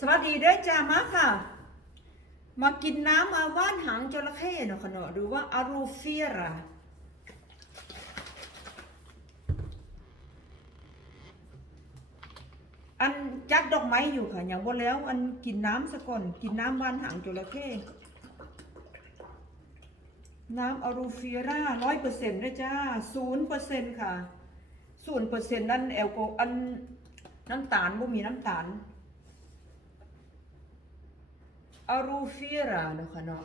สวัสดีเด้อจ้ามาค่ะ มากินน้ำมาว่านหางจระเข้เนาะค่ะเนาะหรือว่าอารูเฟียราอันจัดดอกไม้อยู่ค่ะอย่างว่าแล้ว อันกินน้ำซะก่อนกินน้ำว่านหางจระเข้น้ำอารูเฟียราร้อยเปอร์เซ็นต์นะจ้าศูนย์เปอร์เซ็นต์ค่ะศูนย์เปอร์เซ็นต์นั่นแอลกออันน้ำตาลบ่มีน้ำตาล อารูฟียราเนาะค่ะเนาะ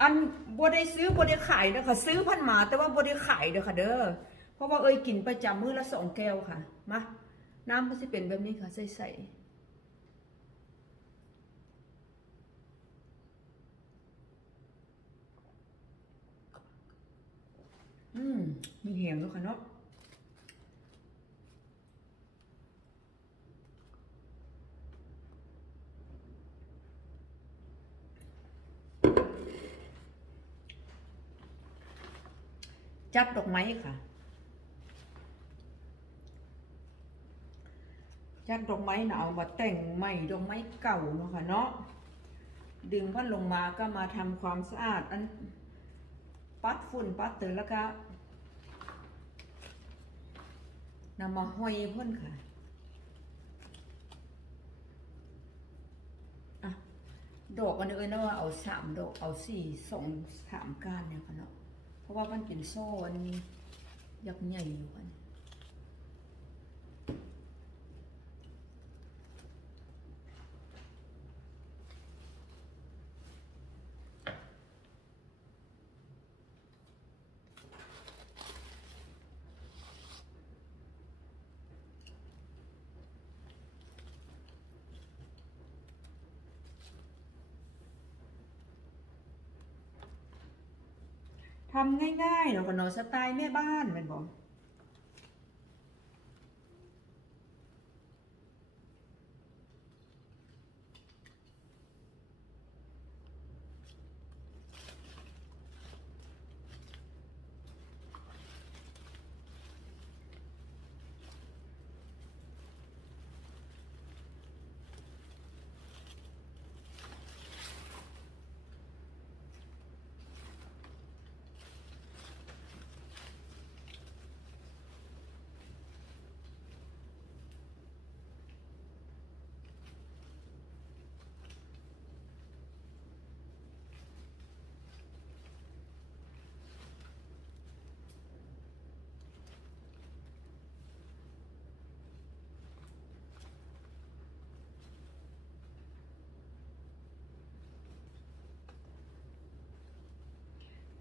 อันบได้ซื้อบได้ขายเด้อค่ะซื้อพันหมาแต่ว่าบได้ขายเด้อค่ะเด้อเพราะว่าเอ้ยกินประจำมื้อละสองแก้วค่ะมาน้ำมันสิเป็นแบบนี้ค่ะใสๆอืมมีแหงเนาะค่ะเนาะ จัดดอกไม้ค่ะ จัดดอกไม้นะเอามาแต่งใหม่ดอกไม้เก่าเนาะค่ะเนาะดึงพัดลงมาก็มาทำความสะอาดอันปัดฝุ่นปัดเตอแล้วก็นำมาห้อยเพ่นค่ะอะดอกอันนี้เอ้ยนะว่าเอาสามดอกเอาสี่สองสามก้านเนี่ยค่ะเนาะ เพราะว่ามันเป็นโซ่อันยักษ์ใหญ่อยู่อัน ทำง่ายๆเนาะกันเนาะสไตล์แม่บ้านแมันบ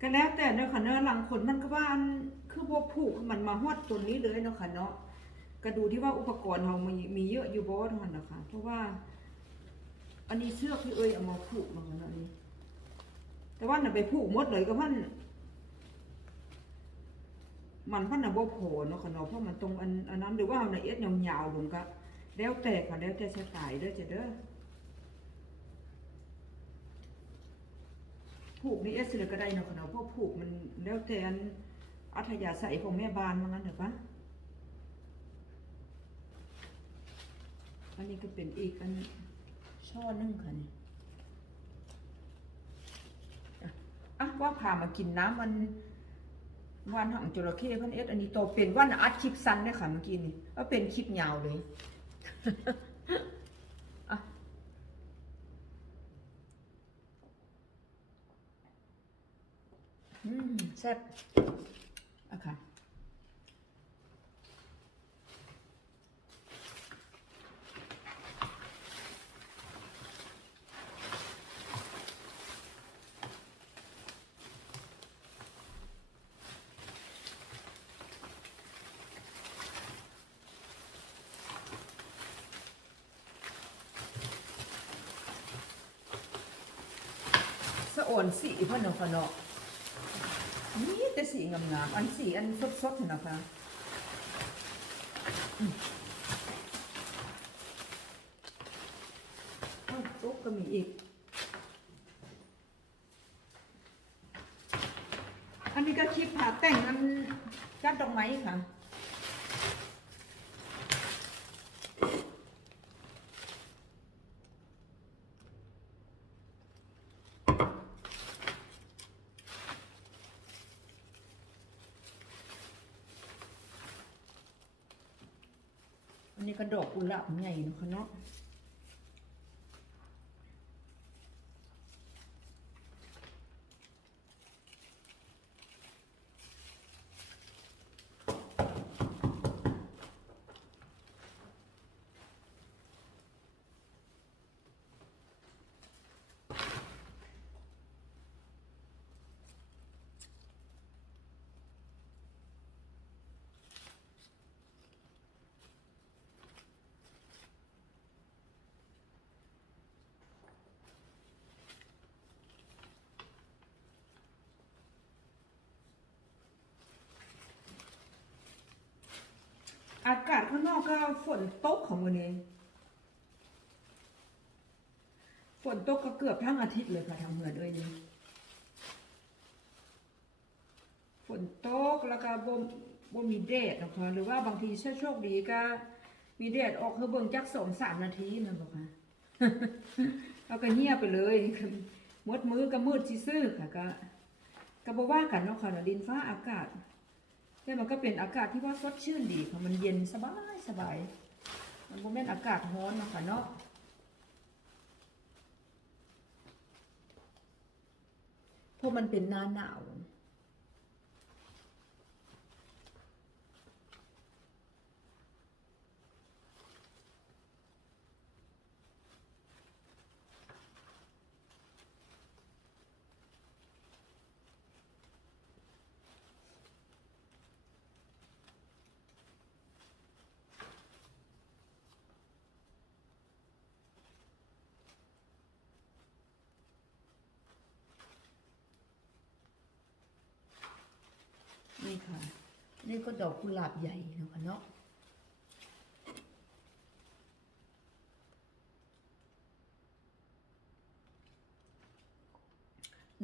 กก็แล้วแต่เนาะค่ะเนาะหลังคนมันก็ว่าอันคือบ่ผูกมันมาฮอดตัวนี้เลยเนาะค่ะเนาะก็ดูที่ว่าอุปกรณ์เรามีมีเยอะอยู่บ่เท่านั้นนะคะเพราะว่า อันนี้เชือกที่เอ้ยเอามาผูกมาเนาะนี่แต่ว่าน่ะไปผูกหมดเลยก็พันมันพันน่ะบ่พอเนาะค่ะเนาะเพราะมันตรงอันอันนั้นหรือว่าเอาละเอียดยาวๆลงก็แล้วแต่ค่ะแล้วแต่สไตล์เด้อจ้ะเด้อ ผูกนี่เอสเลยก็ได้เนาะค่ะเนาะเพราะผูกมันแล้วแต่อันอัธยาศัยของแม่บ้านว่างั้นเถอะปะอันนี้ก็เป็นอีกอันช่อนึ่งค่ะนี่อะอะว่าพามากินน้ำมันวันหางจระเข้พันเอสอันนี้โตเป็นวันอัดคลิปสั้นเนี่ยค่ะเมื่อกี้นี่ก็เป็นคลิปยาวเลย อืมแซ่บอะค่ะสะโอนสีเพ่นเนาะค่ะเนาะ นี่แต่สีงามๆอันสีอันสดๆเห็นะคะอืมอ้าวตุ๊กก็มีอีก อันนี้ก็คลิปผ่าแต่งอันจัดดอกไม้ค่ะ นี่ก็ดอกกุหลาบใหญ่นะคะเนาะ อากาศข้าฝนตกของวันนี้ ฝนตกก็เกือบทั้งอาทิตย์เลยค่ะทางเหนือด้วยนี่ฝนตกแล้วก็บ่บ่มีแดดนะคะหรือว่าบางทีถ้าโชคดีก็มีแดดออกคือเบิ่งจักสองสามนาทีนั่นบอกค่ะแล้วก็เงียบไปเลยมดมือก็มืดซื่อค่ะก็ก็บ่ว่ากันเนาะค่ะเนาะดินฟ้าอากาศ แล้วมันก็เป็นอากาศที่ว่าสดชื่นดีค่ะมันเย็นสบายสบาย มันบ่แม่นอากาศร้อนนาะคะเนาะเพราะมันเป็นหน้าหนาว นี่ค่ะ นี่ก็ดอกกุหลาบใหญ่เนะค่ะเนาะ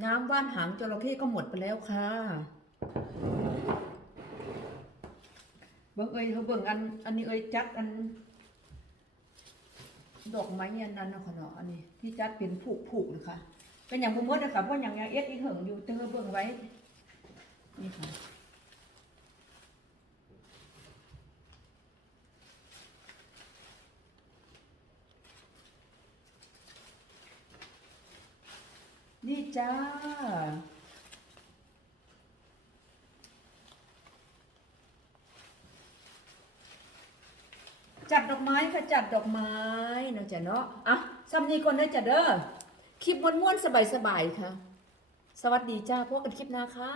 น้ำว่านหางจระเข้ก็หมดไปแล้วค่ะเบิ่งเอ้ยเขาเบิ่งอัน อันนี้เอ้ยจัดอัน ดอกไม้อันนั้นเนาะค่ะเนาะอันนี้ ที่จัดเป็นผูกผูกนะคะเป็นอย่างบ่หมดนะคะเพราะอย่างอย่างเอ็ดอีเหิงอยู่เธอเบิ่งไว้นี่ค่ะ นี่ จ้า จัดดอกไม้ค่ะจัดดอกไม้นะจ๊ะเนาะอะซ้ำนี้ก่อนได้จ้ะเด้อคลิปม้วนๆสบายๆค่ะ สวัสดีจ้าพบกันคลิปหน้าค่ะ